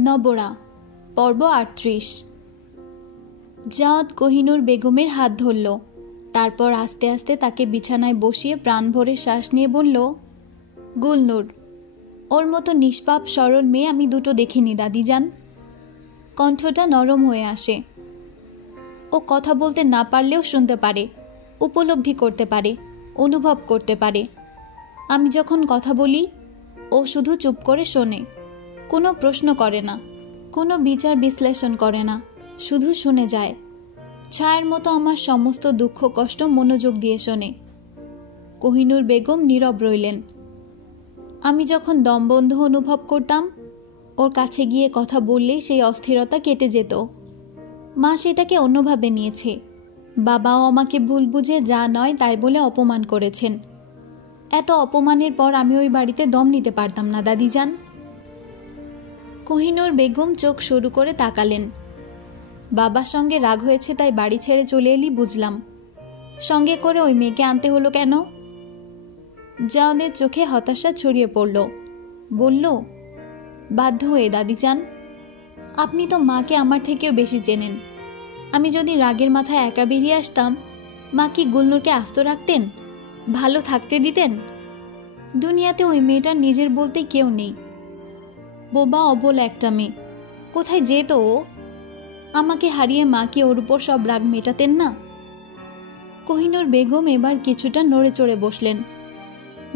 নবরা পর্ব ৩৮। জাওয়াদ কোহিনূর বেগমের হাত ধরল। তারপর আস্তে আস্তে তাকে বিছানায় বসিয়ে প্রাণ ভরে শ্বাস নিয়ে বলল, গুলনূর, ওর মতো নিষ্পাপ সরল মেয়ে আমি দুটো দেখিনি দাদিজান। কণ্ঠটা নরম হয়ে আসে। ও কথা বলতে না পারলেও শুনতে পারে, উপলব্ধি করতে পারে, অনুভব করতে পারে। আমি যখন কথা বলি ও শুধু চুপ করে শোনে, কোনো প্রশ্ন করে না, কোনো বিচার বিশ্লেষণ করে না, শুধু শুনে যায়। ছায়ের মতো আমার সমস্ত দুঃখ কষ্ট মনোযোগ দিয়ে শোনে। কোহিনূর বেগম নীরব রইলেন। আমি যখন দমবন্ধ অনুভব করতাম, ওর কাছে গিয়ে কথা বললেই সেই অস্থিরতা কেটে যেত। মা সেটাকে অন্যভাবে নিয়েছে। বাবাও আমাকে ভুল বুঝে যা নয় তাই বলে অপমান করেছেন। এত অপমানের পর আমি ওই বাড়িতে দম নিতে পারতাম না দাদিজান। কোহিনূর বেগম চোখ শুরু করে তাকালেন। বাবার সঙ্গে রাগ হয়েছে তাই বাড়ি ছেড়ে চলে এলি বুঝলাম। সঙ্গে করে ওই মেয়েকে আনতে হলো কেন? জাওদের চোখে হতাশা ছড়িয়ে পড়ল। বলল, বাধ্য হয়ে দাদিজান। আপনি তো মাকে আমার থেকেও বেশি চেনেন। আমি যদি রাগের মাথায় একা বেরিয়ে আসতাম, মা কি গুলনূরকে আস্ত রাখতেন, ভালো থাকতে দিতেন? দুনিয়াতে ওই মেয়েটার নিজের বলতে কেউ নেই। বোবা অবল একটা মেয়ে, কোথায় যেত ও? আমাকে হারিয়ে মা কি ওর উপর সব রাগ মেটাতেন না? কোহিনূর বেগম এবার কিছুটা নড়ে চড়ে বসলেন।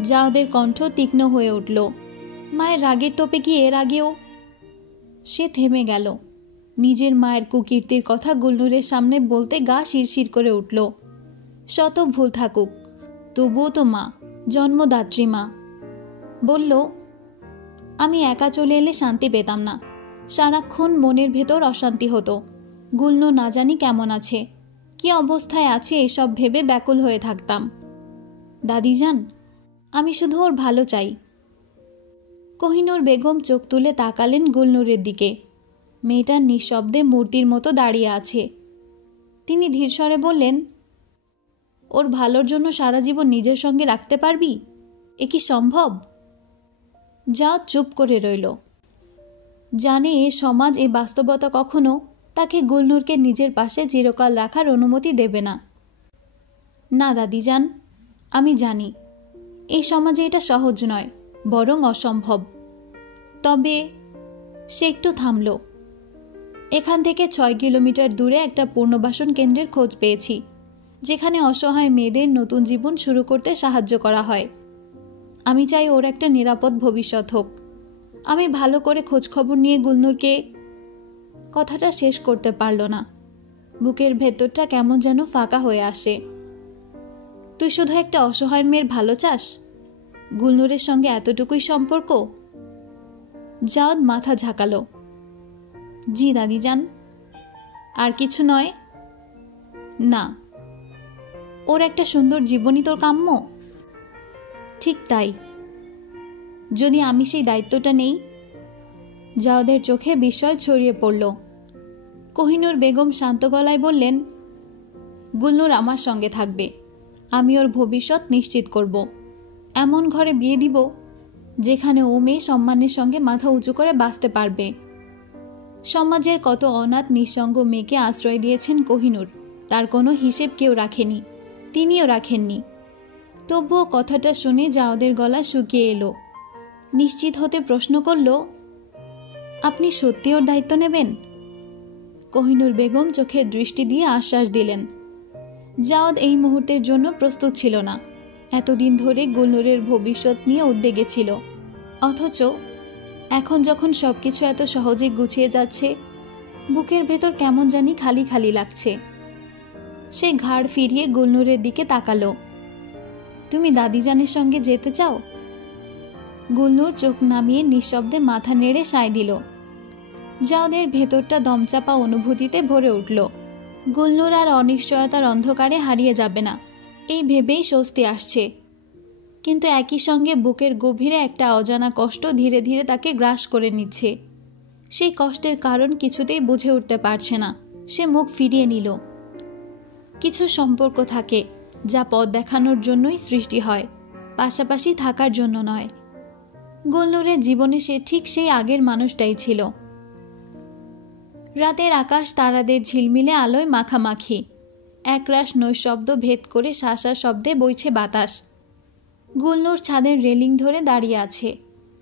জাওদের কণ্ঠ তীক্ষ্ণ হয়ে উঠল। মায়ের রাগের তোপে কি এর আগেও? সে থেমে গেল। নিজের মায়ের কুকীর্তির কথা গুলনূরের সামনে বলতে গা শিরশির করে উঠল। শত ভুল থাকুক, তবুও তো মা, জন্মদাত্রী মা। বলল, আমি একা চলে এলে শান্তি পেতাম না। সারাক্ষণ মনের ভেতর অশান্তি হতো। গুলনূর না জানি কেমন আছে, কি অবস্থায় আছে এসব ভেবে ব্যাকুল হয়ে থাকতাম। দাদিজান, আমি শুধু ওর ভালো চাই। কোহিনূর বেগম চোখ তুলে তাকালেন গুলনূরের দিকে। মেয়েটা নিঃশব্দে মূর্তির মতো দাঁড়িয়ে আছে। তিনি ধীরস্বরে বললেন, ওর ভালোর জন্য সারা জীবন নিজের সঙ্গে রাখতে পারবি? এ কি সম্ভব? জাওদ চুপ করে রইল। জানে এ সমাজ, এ বাস্তবতা কখনো তাকে গুলনূরকে নিজের পাশে চিরকাল রাখার অনুমতি দেবে না। না দাদিজান, আমি জানি এই সমাজে এটা সহজ নয়, বরং অসম্ভব। তবে সে একটু থামল। এখান থেকে ৬ কিলোমিটার দূরে একটা পুনর্বাসন কেন্দ্রের খোঁজ পেয়েছি, যেখানে অসহায় মেয়েদের নতুন জীবন শুরু করতে সাহায্য করা হয়। আমি চাই ওর একটা নিরাপদ ভবিষ্যৎ হোক। আমি ভালো করে খোঁজখবর নিয়ে গুলনূরকে... কথাটা শেষ করতে পারল না। বুকের ভেতরটা কেমন যেন ফাঁকা হয়ে আসে। তুই শুধু একটা অসহায় মেয়ের ভালো চাস? গুলনূরের সঙ্গে এতটুকুই সম্পর্ক? জাওদ মাথা ঝাঁকালো। জি দাদিজান। আর কিছু নয়? না। ওর একটা সুন্দর জীবনই তোর কাম্য? ঠিক তাই। যদি আমি সেই দায়িত্বটা নেই? জাওদের চোখে বিস্ময় ছড়িয়ে পড়ল। কোহিনূর বেগম শান্ত গলায় বললেন, গুলনূর আমার সঙ্গে থাকবে। আমি ওর ভবিষ্যৎ নিশ্চিত করব। এমন ঘরে বিয়ে দিব যেখানে ও মেয়ে সম্মানের সঙ্গে মাথা উঁচু করে বাঁচতে পারবে। সমাজের কত অনাথ নিঃসঙ্গ মেয়েকে আশ্রয় দিয়েছেন কোহিনূর, তার কোনো হিসেব কেউ রাখেনি, তিনিও রাখেননি। তবুও কথাটা শুনে জাওদের গলা শুকিয়ে এলো। নিশ্চিত হতে প্রশ্ন করল, আপনি সত্যি ওর দায়িত্ব নেবেন? কোহিনূর বেগম চোখের দৃষ্টি দিয়ে আশ্বাস দিলেন। জাওদ এই মুহূর্তের জন্য প্রস্তুত ছিল না। এতদিন ধরে গুলনূরের ভবিষ্যৎ নিয়ে উদ্বেগে ছিল। অথচ এখন যখন সবকিছু এত সহজে গুছিয়ে যাচ্ছে, বুকের ভেতর কেমন জানি খালি খালি লাগছে। সে ঘাড় ফিরিয়ে গুলনূরের দিকে তাকালো। তুমি দাদিজানের সঙ্গে যেতে চাও? গুলনূর চোখ নামিয়ে নিঃশব্দে মাথা নেড়ে সায় দিল। জাওদের ভেতরটা দমচাপা অনুভূতিতে ভরে উঠল। গুলনূর আর অনিশ্চয়তার অন্ধকারে হারিয়ে যাবে না, এই ভেবেই স্বস্তি আসছে। কিন্তু একই সঙ্গে বুকের গভীরে একটা অজানা কষ্ট ধীরে ধীরে তাকে গ্রাস করে নিচ্ছে। সেই কষ্টের কারণ কিছুতেই বুঝে উঠতে পারছে না। সে মুখ ফিরিয়ে নিল। কিছু সম্পর্ক থাকে যা পথ দেখানোর জন্যই সৃষ্টি হয়, পাশাপাশি থাকার জন্য নয়। গুলনূরের জীবনে সে ঠিক সেই আগের মানুষটাই ছিল, রাতের আকাশ তারাদের ঝিলমিলে আলোয় মাখামাখি। একরাশ নৈশব্দ ভেদ করে শাঁসা শব্দে বইছে বাতাস। গুলনূর ছাদের রেলিং ধরে দাঁড়িয়ে আছে।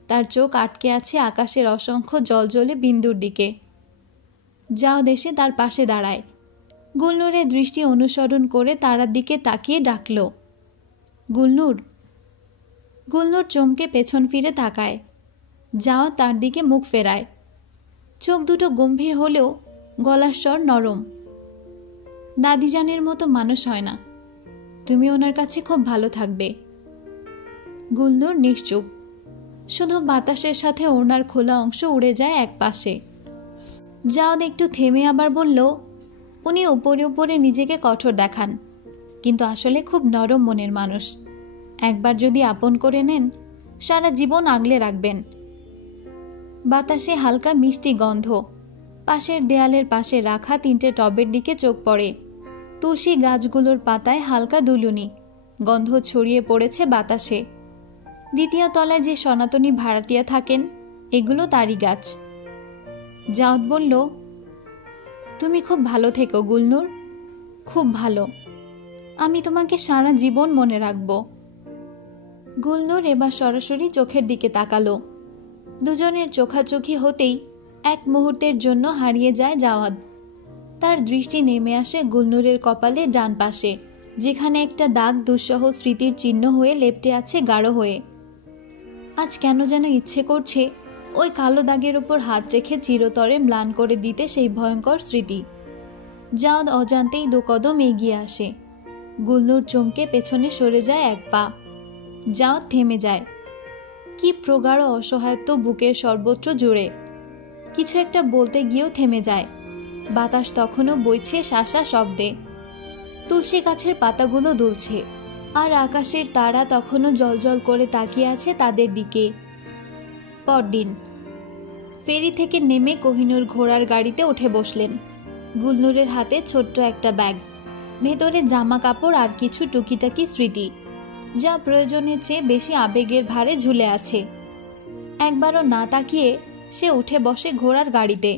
তার চোখ আটকে আছে আকাশের অসংখ্য জলজলে বিন্দুর দিকে। জাওদ এসে তার পাশে দাঁড়ায়। গুলনূরের দৃষ্টি অনুসরণ করে তারার দিকে তাকিয়ে ডাকল, গুলনূর। গুলনূর চমকে পেছন ফিরে তাকায়। জাওদ তার দিকে মুখ ফেরায়। চোখ দুটো গম্ভীর হলেও গলার স্বর নরম। দাদিজানের মতো মানুষ হয় না। তুমি ওনার কাছে খুব ভালো থাকবে। গুলনূর নিশ্চুপ। শুধু বাতাসের সাথে ওনার খোলা অংশ উড়ে যায় এক পাশে। জাওদ একটু থেমে আবার বলল, উনি উপরে উপরে নিজেকে কঠোর দেখান, কিন্তু আসলে খুব নরম মনের মানুষ। একবার যদি আপন করে নেন, সারা জীবন আগলে রাখবেন। বাতাসে হালকা মিষ্টি গন্ধ। পাশের দেয়ালের পাশে রাখা 3টে টবের দিকে চোখ পড়ে। তুলসী গাছগুলোর পাতায় হালকা দুলুনি, গন্ধ ছড়িয়ে পড়েছে বাতাসে। দ্বিতীয় তলায় যে সনাতনী ভাড়াটিয়া থাকেন, এগুলো তারই গাছ। জাওদ বলল, তুমি খুব ভালো থেকো গুলনূর, খুব ভালো। আমি তোমাকে সারা জীবন মনে রাখব। গুলনূর এবার সরাসরি চোখের দিকে তাকালো। দুজনের চোখাচোখি হতেই এক মুহূর্তের জন্য হারিয়ে যায় জাওয়াদ। তার দৃষ্টি নেমে আসে গুলনূরের কপালে ডান পাশে, যেখানে একটা দাগ দুঃসহ স্মৃতির চিহ্ন হয়ে লেপ্টে আছে গাঢ় হয়ে। আজ কেন যেন ইচ্ছে করছে ওই কালো দাগের ওপর হাত রেখে চিরতরে ম্লান করে দিতে সেই ভয়ঙ্কর স্মৃতি। জাওদ অজান্তেই 2 কদম এগিয়ে আসে। গুলনূর চমকে পেছনে সরে যায় 1 পা। জাওদ থেমে যায়। কি প্রগাঢ় অসহায়ত্ব বুকের সর্বত্র জুড়ে। কিছু একটা বলতে গিয়েও থেমে যায়। বাতাস তখনও বইছে শাঁসা শব্দে। তুলসী গাছের পাতাগুলো দুলছে, আর আকাশের তারা তখনও জলজল করে তাকিয়ে আছে তাদের দিকে। পরদিন ফেরি থেকে নেমে কোহিনূর ঘোড়ার গাড়িতে উঠে বসলেন। গুলনূরের হাতে ছোট্ট একটা ব্যাগ, ভেতরে জামা কাপড় আর কিছু টুকিটাকি স্মৃতি, যা প্রয়োজনের চেয়ে বেশি আবেগের ভারে ঝুলে আছে। একবারও না তাকিয়ে সে উঠে বসে ঘোড়ার গাড়িতে।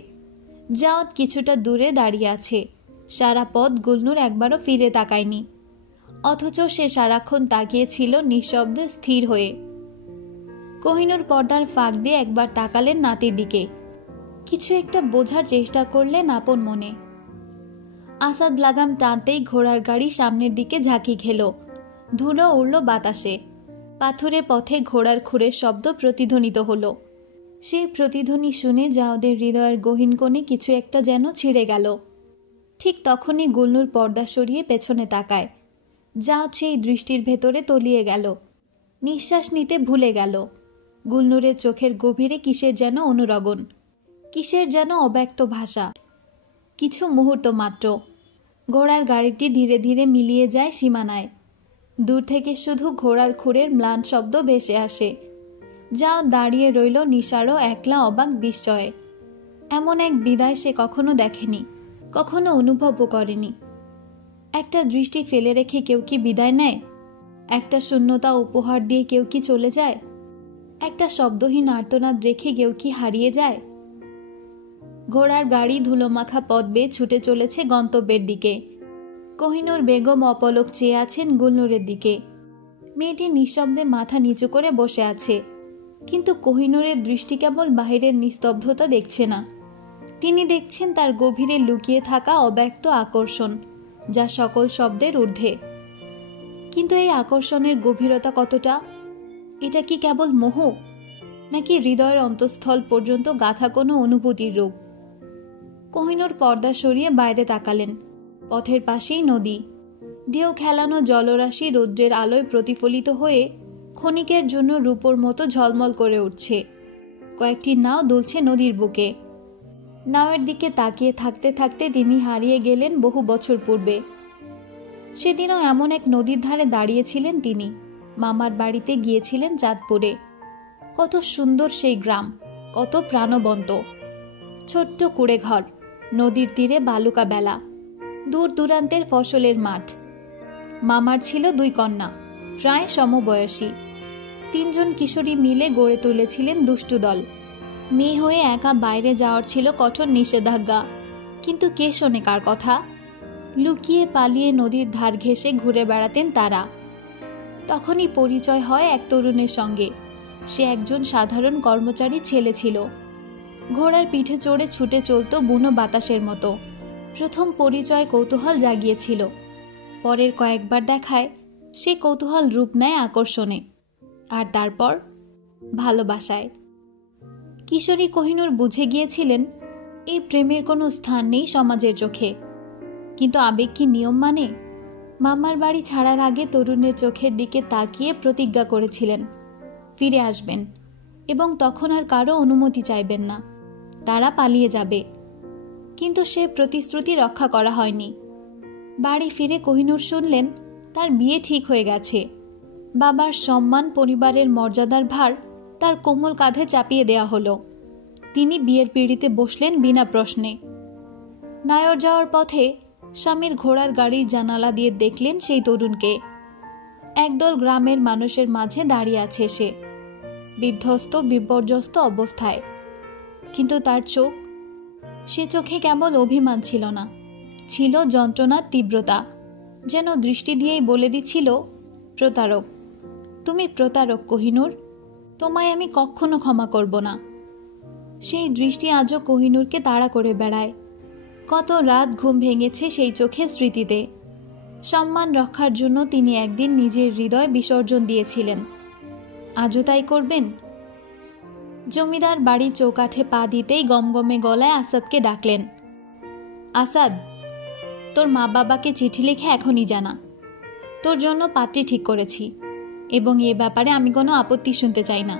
জাওদ কিছুটা দূরে দাঁড়িয়ে আছে। সারা পথ গুলনূর একবারও ফিরে তাকায়নি, অথচ সে সারাক্ষণ তাকিয়েছিল নিঃশব্দে স্থির হয়ে। কোহিনূর পর্দার ফাঁক দিয়ে একবার তাকালেন নাতির দিকে। কিছু একটা বোঝার চেষ্টা করলেন আপন মনে। আসাদ লাগাম টানতেই ঘোড়ার গাড়ি সামনের দিকে ঝাঁকি খেল। ধুলো উড়ল বাতাসে। পাথুরে পথে ঘোড়ার খুরের শব্দ প্রতিধ্বনিত হলো। সেই প্রতিধ্বনি শুনে জাওদের হৃদয়ের গহীন কোণে কিছু একটা যেন ছিঁড়ে গেল। ঠিক তখনই গুলনূর পর্দা সরিয়ে পেছনে তাকায়। জাওদ সেই দৃষ্টির ভেতরে তলিয়ে গেল, নিঃশ্বাস নিতে ভুলে গেল। গুলনূরের চোখের গভীরে কিসের যেন অনুরগন, কিসের যেন অব্যক্ত ভাষা। কিছু মুহূর্ত মাত্র। ঘোড়ার গাড়িটি ধীরে ধীরে মিলিয়ে যায় সীমানায়। দূর থেকে শুধু ঘোড়ার খুরের ম্লান শব্দ ভেসে আসে। জাওদ দাঁড়িয়ে রইল নিসাড় একলা অবাক বিস্ময়ে। এমন এক বিদায় সে কখনো দেখেনি, কখনো অনুভবও করেনি। একটা দৃষ্টি ফেলে রেখে কেউ কি বিদায় নেয়? একটা শূন্যতা উপহার দিয়ে কেউ কি চলে যায়? একটা শব্দহীন আর্তনাদ রেখে কেউ কি হারিয়ে যায়? ঘোড়ার গাড়ি ধুলোমাখা পথ বেয়ে ছুটে চলেছে গন্তব্যের দিকে। কোহিনূর বেগম অপলক চেয়ে আছেন গুলনূরের দিকে। মেয়েটি নিঃশব্দে মাথা নিচু করে বসে আছে, কিন্তু কোহিনূরের দৃষ্টি কেবল বাহিরের নিস্তব্ধতা দেখছে না। তিনি দেখছেন তার গভীরে লুকিয়ে থাকা অব্যক্ত আকর্ষণ, যা সকল শব্দের ঊর্ধ্বে। কিন্তু এই আকর্ষণের গভীরতা কতটা? এটা কি কেবল মোহ, নাকি হৃদয়ের অন্তঃস্থল পর্যন্ত গাঁথা কোনো অনুভূতির রূপ? কোহিনূর পর্দা সরিয়ে বাইরে তাকালেন। পথের পাশেই নদী। ঢেউ খেলানো জলরাশি রৌদ্রের আলোয় প্রতিফলিত হয়ে ক্ষণিকের জন্য রূপোর মতো ঝলমল করে উঠছে। কয়েকটি নাও দুলছে নদীর বুকে। নাওয়ের দিকে তাকিয়ে থাকতে থাকতে তিনি হারিয়ে গেলেন বহু বছর পূর্বে। সেদিনও এমন এক নদীর ধারে দাঁড়িয়েছিলেন তিনি। মামার বাড়িতে গিয়েছিলেন চাঁদপুরে। কত সুন্দর সেই গ্রাম, কত প্রাণবন্ত। ছোট্ট কুড়ে ঘর, নদীর তীরে বালুকা বেলা, দূর দূরান্তের ফসলের মাঠ। মামার ছিল 2 কন্যা, প্রায় সমবয়সী। 3 জন কিশোরী মিলে গড়ে তুলেছিলেন দুষ্টু দল। মেয়ে হয়ে একা বাইরে যাওয়ার ছিল কঠোর নিষেধাজ্ঞা। কিন্তু কে শোনে কার কথা? লুকিয়ে পালিয়ে নদীর ধার ঘেঁষে ঘুরে বেড়াতেন তারা। তখনই পরিচয় হয় এক তরুণের সঙ্গে। সে একজন সাধারণ কর্মচারী ছেলে ছিল। ঘোড়ার পিঠে চড়ে ছুটে চলত বুনো বাতাসের মতো। প্রথম পরিচয় কৌতূহল জাগিয়েছিল, পরের কয়েকবার দেখায় সে কৌতূহল রূপ নেয় আকর্ষণে, আর তারপর ভালোবাসায়। কিশোরী কোহিনূর বুঝে গিয়েছিলেন এই প্রেমের কোনো স্থান নেই সমাজের চোখে। কিন্তু আবেগ কি নিয়ম মানে? মামার বাড়ি ছাড়ার আগে তরুণের চোখের দিকে তাকিয়ে প্রতিজ্ঞা করেছিলেন ফিরে আসবেন এবং তখন আর কারো অনুমতি চাইবেন না, তারা পালিয়ে যাবে। কিন্তু সে প্রতিশ্রুতি রক্ষা করা হয়নি। বাড়ি ফিরে কোহিনূর শুনলেন তার বিয়ে ঠিক হয়ে গেছে। বাবার সম্মান, পরিবারের মর্যাদার ভার তার কোমল কাঁধে চাপিয়ে দেওয়া হলো। তিনি বিয়ের পিঁড়িতে বসলেন বিনা প্রশ্নে। নায়র যাওয়ার পথে স্বামীর ঘোড়ার গাড়ির জানালা দিয়ে দেখলেন সেই তরুণকে। একদল গ্রামের মানুষের মাঝে দাঁড়িয়ে আছে সে, বিধ্বস্ত বিপর্যস্ত অবস্থায়। কিন্তু তার চোখ, সে চোখে কেবল অভিমান ছিল না, ছিল যন্ত্রণার তীব্রতা। যেন দৃষ্টি দিয়েই বলে দিচ্ছিল, প্রতারক, তুমি প্রতারক কোহিনূর, তোমায় আমি কখনো ক্ষমা করব না। সেই দৃষ্টি আজও কোহিনূরকে তাড়া করে বেড়ায়। কত রাত ঘুম ভেঙেছে সেই চোখের স্মৃতিতে। সম্মান রক্ষার জন্য তিনি একদিন নিজের হৃদয় বিসর্জন দিয়েছিলেন, আজও তাই করবেন? জমিদার বাড়ির চৌকাঠে পা দিতেই গমগমে গলায় আসাদকে ডাকলেন। আসাদ, তোর মা বাবাকে চিঠি লিখে এখনই জানা, তোর জন্য পাত্রী ঠিক করেছি এবং এ ব্যাপারে আমি কোনো আপত্তি শুনতে চাই না।